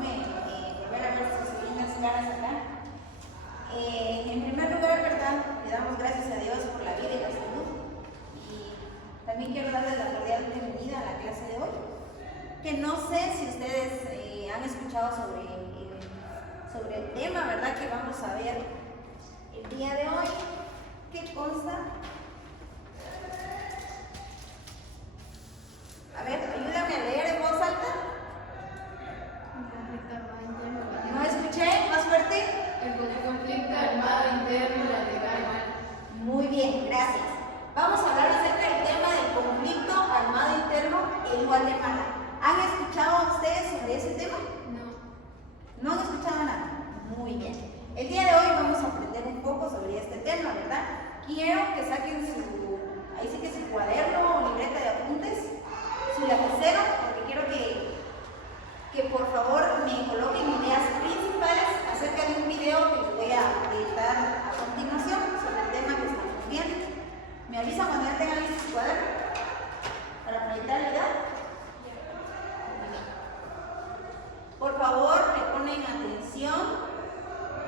me volver a ver sus lindas caras acá. En primer lugar, ¿verdad? Le damos gracias a Dios por la vida y la salud. Y también quiero darles la cordial bienvenida a la clase de hoy. Que no sé si ustedes han escuchado sobre el tema, ¿verdad? Que vamos a ver el día de hoy. ¿Qué consta? A ver, ayúdame a leer en voz alta. No escuché, más fuerte. El conflicto armado interno y la legal. Muy bien, gracias. Vamos a hablar acerca del tema del conflicto armado interno en Guatemala. ¿Han escuchado ustedes sobre ese tema? No. ¿No han escuchado nada? Muy bien. El día de hoy vamos a aprender un poco sobre este tema, ¿verdad? Quiero que saquen su cuaderno o libreta de apuntes, su lapicero, porque quiero que por favor me coloquen ideas principales acerca de un video que les voy a editar a continuación sobre el tema que estamos viendo. ¿Me avisan cuando ya tengan listo su cuaderno para proyectar la idea? Por favor, me ponen atención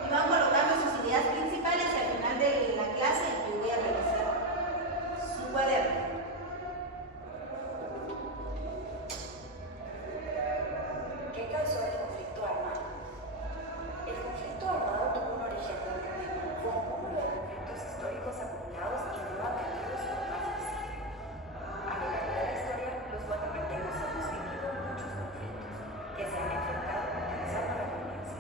y van colocando sus ideas principales y al final de la clase yo voy a revisar su cuaderno. ¿Qué causó el conflicto armado? El conflicto armado tuvo un origen muy complejo. Fue un cúmulo de conflictos históricos acumulados y no atendidos por más de siglo. A lo largo de la historia, los guatemaltecos hemos vivido muchos conflictos que se han enfrentado utilizando la violencia.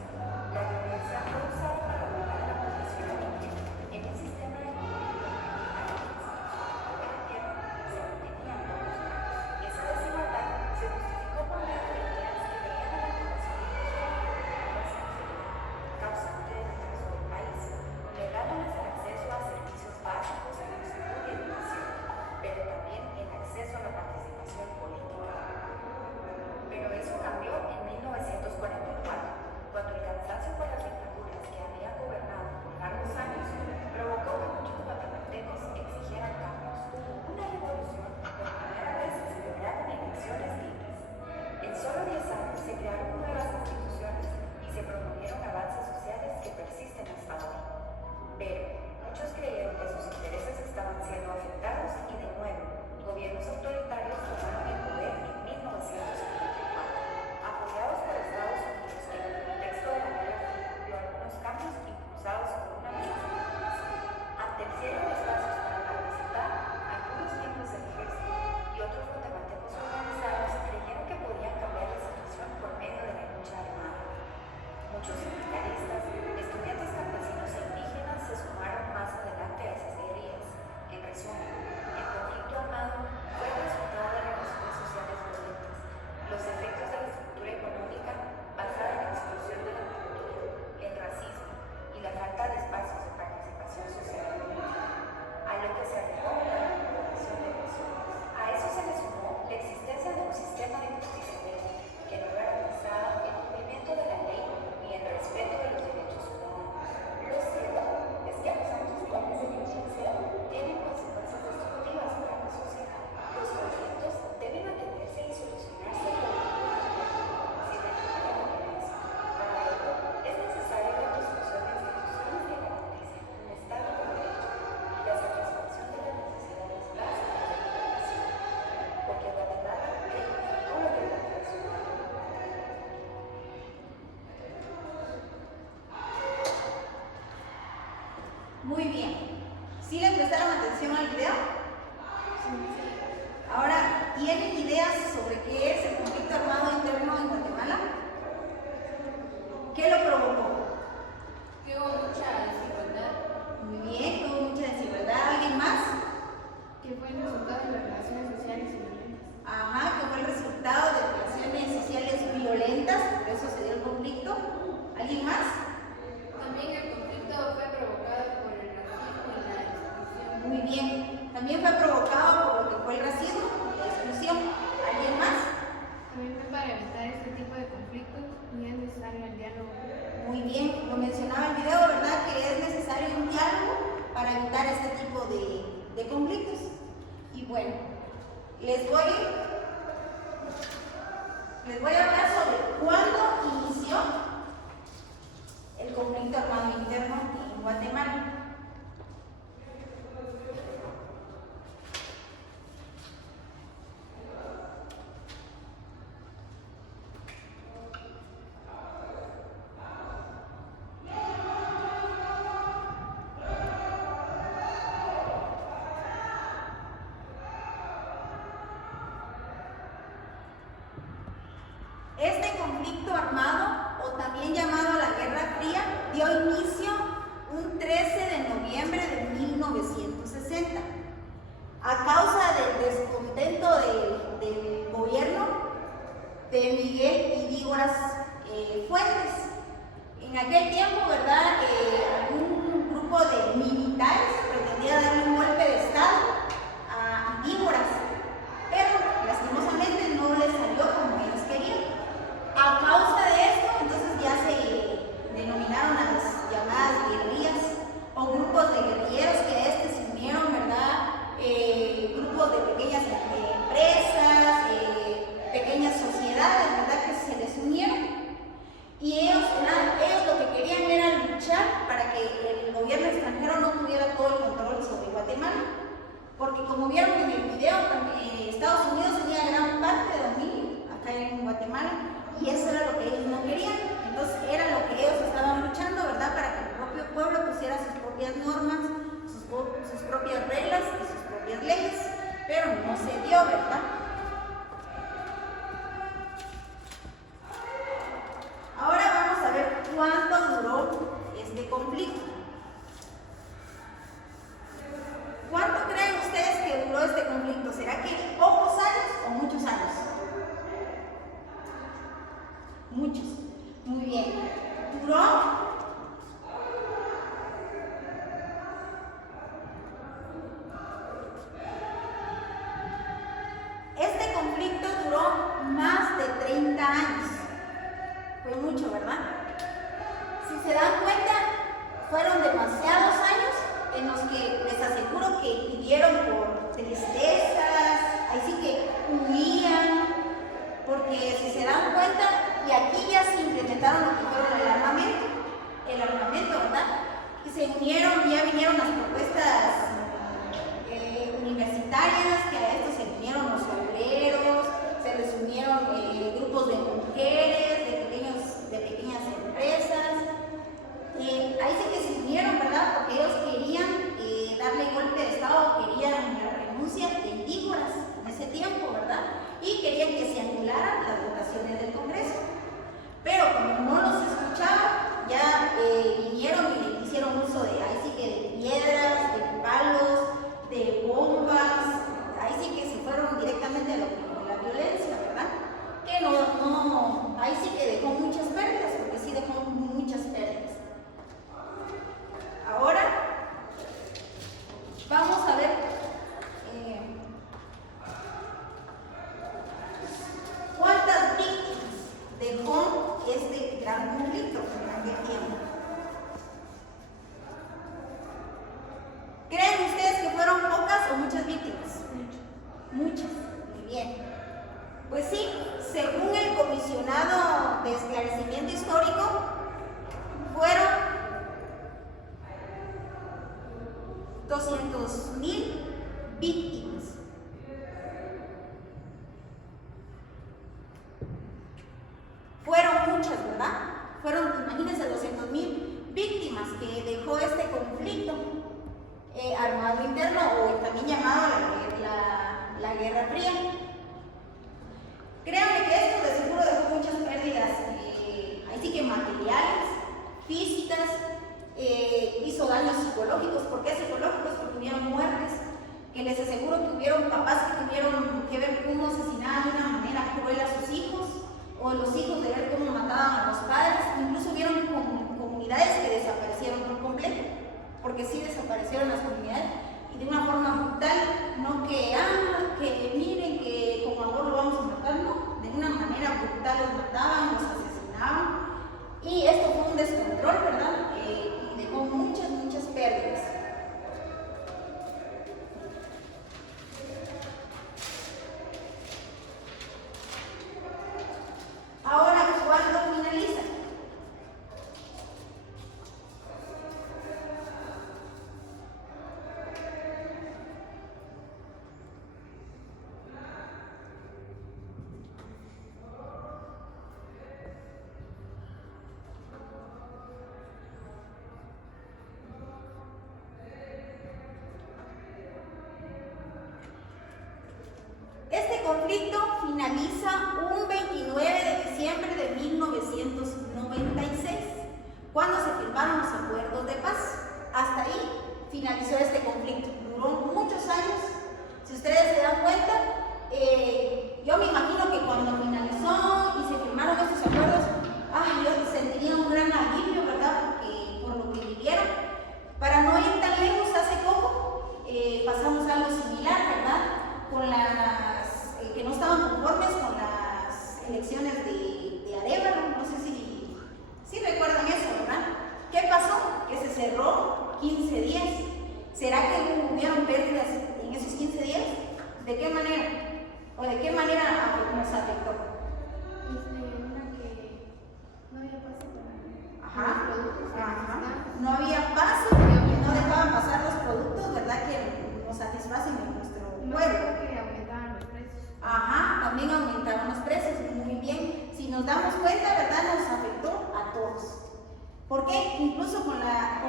La violencia fue usada para dominar a la población indígena en un sistema de conflicto en el que las instituciones del gobierno se mantenían por los manos. Esa desigualdad se justificó por medio de ideas que veían a la población indígena como una raza inferior, causante de retraso del país, negándoles el acceso a servicios básicos como salud y educación, pero también el acceso a la participación política. Pero eso cambió en 1944, cuando el cansancio por las dictaduras que habían gobernado por largos años provocó que muchos guatemaltecos exigieran cambios. Hubo una revolución y por primera vez se celebraron elecciones libres. En solo 10 años se crearon nuevas constituciones y se promovieron avances sociales que persisten hasta hoy. Pero muchos creyeron que sus intereses estaban siendo afectados y de nuevo, gobiernos autoritarios tomaron el poder en 1974, apoyados por Estados Unidos, que en el contexto de la Guerra Fría dio algunos cambios impulsados por una amenaza comunista. Ante el cierre de espacios para participar, algunos miembros del ejército y otros guatemaltecos organizados creyeron que podían cambiar la situación por medio de la lucha armada. Muchos sindicalistas, estudiantes campesinos e indígenas se sumaron más adelante a esas guerrillas. En resumen, el conflicto armado fue el resultado de relaciones sociales violentas, los efectos de la estructura económica basada en la exclusión de la cultura, el racismo y la falta de espacios de participación social y política, a lo que se agregó la manipulación de personas. A eso se le sumó la existencia de un sistema de justicia débil que no garantizaba el cumplimiento de la ley ni el respeto de los derechos humanos. Lo cierto es que los años actuales de violencia tienen consecuencias destructivas para la sociedad. Los conflictos deben atenderse y solucionarse por la vía interna, sin recurrir a la violencia. Para ello, es necesario la construcción de instituciones que garanticen un Estado de Derecho y la satisfacción de las necesidades básicas de la población. Porque Guatemala es el futuro de la nación. Muy bien. ¿Sí le prestaron atención al video? Ahora, ¿tienen ideas sobre qué es el conflicto armado interno en Guatemala? ¿Qué lo provocó? Que hubo mucha desigualdad. Muy bien, tuvo mucha desigualdad. ¿Alguien más? Que fue el resultado de las relaciones sociales y violentas. Ajá, que fue el resultado de relaciones sociales violentas, por eso se dio el conflicto. ¿Alguien más? También el conflicto fue provocado por el racismo y la exclusión. Muy bien. También fue provocado por lo que fue el racismo y la exclusión. ¿Alguien más? También fue para evitar este tipo de conflictos y es necesario el diálogo. Muy bien, lo mencionaba el video, ¿verdad? Que es necesario un diálogo para evitar este tipo de conflictos. Y bueno, les voy a hablar sobre cuándo inició inició el conflicto armado interno en Guatemala. Este conflicto armado, o también llamado la Guerra Fría, dio inicio un 13 de noviembre de 1960 a causa del descontento del gobierno de Miguel Ydígoras Fuentes. En aquel tiempo, ¿verdad? Un grupo de militares pretendía darle un golpe de estado a Ydígoras, pero lastimosamente no les salió como ellos querían. A causa de esto, entonces ya se denominaron a las llamadas guerrillas o grupos de guerrilleros que a este se unieron, ¿verdad? Grupos de pequeñas empresas, pequeñas sociedades, ¿verdad? Que se les unieron. Y ellos lo que querían era luchar para que el gobierno extranjero no tuviera todo el control sobre Guatemala. Porque como vieron en el video, Estados Unidos tenía gran parte de dominio acá en Guatemala. Y eso era lo que ellos no querían. Entonces era lo que ellos estaban luchando, ¿verdad? Para que el propio pueblo pusiera sus propias normas, sus propias reglas y sus propias leyes. Pero no se dio, ¿verdad? Ahora vamos a ver cuánto duró este conflicto. ¿Cuánto creen ustedes que duró este conflicto? ¿Será que pocos años o muchos años? Muchos. Muy bien. Duró este conflicto duró más de 30 años. Fue mucho, ¿verdad? Si se dan cuenta, fueron demasiados años en los que les aseguro que vivieron por tristezas, ahí sí que huían, porque si se dan cuenta, y aquí ya se implementaron lo que fueron el armamento, ¿verdad? Y se unieron, ya vinieron las propuestas universitarias, que a esto se unieron los obreros, se les unieron grupos de mujeres, de pequeñas empresas. Ahí sí que se unieron, ¿verdad? Porque ellos querían darle golpe de estado, querían la renuncia de Ydígoras en ese tiempo, ¿verdad? Y querían que se anularan las votaciones del Congreso. Pero como no los escuchaban, ya vinieron y hicieron uso de, ahí sí que de piedras, de palos, de bombas, ahí sí que se fueron directamente a la violencia, ¿verdad? Que ahí sí que dejó muchas pérdidas, porque sí dejó muchas pérdidas. Ahora vamos a ver cuántas víctimas dejó este gran conflicto en aquel tiempo. ¿Creen ustedes que fueron pocas o muchas víctimas? Muchas. Muy bien. Pues sí, según el comisionado de esclarecimiento histórico, fueron 200,000 víctimas. Fueron muchas, ¿verdad? Fueron, imagínense, 200,000 víctimas que dejó este conflicto armado interno, o también llamado la Guerra Fría. Créanme que esto de seguro dejó muchas pérdidas, ahí sí que materiales, físicas, hizo daños psicológicos. ¿Por qué psicológicos? Porque hubieron muertes, que les aseguro que hubieron papás que tuvieron que ver cómo asesinaban de una manera cruel a sus hijos, o los hijos de ver cómo mataban a los padres. Incluso hubieron comunidades que desaparecieron por completo, porque sí desaparecieron las comunidades, y de una forma brutal, no que miren que como amor lo vamos a matar, no, de una manera brutal los mataban, los asesinaban, y esto fue un descontrol, ¿verdad? Y dejó muchas pérdidas. Ahora, ¿cuándo finaliza? finaliza un 29 de diciembre de 1996, cuando se firmaron los acuerdos de paz. Hasta ahí finalizó este conflicto. Duró muchos años. Si ustedes se dan cuenta, yo me imagino que cuando finalizó y se firmaron estos acuerdos, yo sentiría un gran alivio, ¿verdad? Porque por lo que vivieron. Para no ir tan lejos, hace poco pasamos algo similar, ¿verdad? Con las que no estaban conformes con las elecciones de Arévalo. No sé si recuerdan eso, ¿verdad? ¿Qué pasó? Que se cerró 15 días. ¿Será que hubieron pérdidas en esos 15 días? ¿De qué manera? ¿O de qué manera nos afectó? Una que no había paso Ajá. para los productos. No había paso, no dejaban pasar los productos, ¿verdad? Que nos satisfacen en nuestro No pueblo. creo que aumentaban los precios. También aumentaron los precios, muy bien. Si nos damos cuenta, ¿verdad? Nos afectó a todos. ¿Por qué? Incluso con la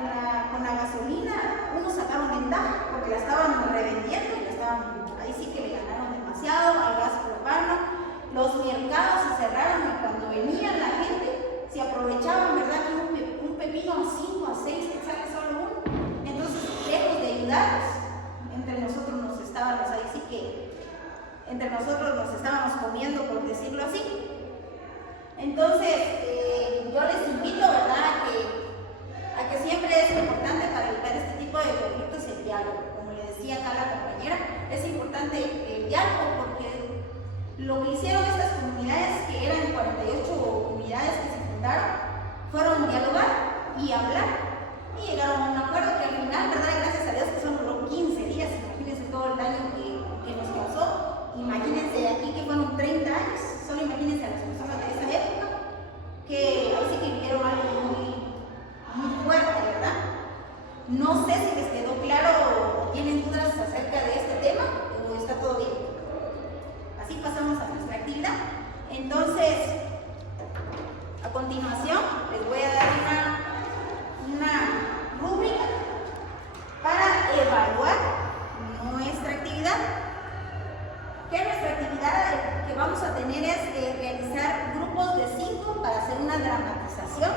gasolina, unos sacaron ventaja porque la estaban revendiendo y ahí sí que le ganaron demasiado al gas propano. Los mercados se cerraron y cuando venía la gente se aprovechaban, ¿verdad? Que un pepino a 5, a 6, que sale solo uno. Entonces, lejos de ayudarnos, entre nosotros nos estábamos comiendo, por decirlo así. Entonces, yo les invito, ¿verdad?, a que siempre es importante para evitar este tipo de conflictos el diálogo. Como le decía acá la compañera, es importante el diálogo porque lo que hicieron estas comunidades, que eran 48 comunidades que se fundaron, fueron dialogar y hablar y llegaron a un acuerdo que al final, ¿verdad?, gracias a Dios que solo duró 15 días. Imagínense todo el daño que nos causó. Imagínense aquí que fueron 30 años, solo imagínense a las personas de esa época, que ahí sí que vivieron algo muy fuerte, ¿verdad? No sé si les quedó claro o tienen dudas acerca de este tema o está todo bien. Así pasamos a nuestra actividad. Entonces, a continuación les voy a dar una rúbrica para evaluar nuestra actividad. Que nuestra actividad que vamos a tener es realizar grupos de 5 para hacer una dramatización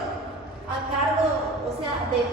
a cargo, o sea, de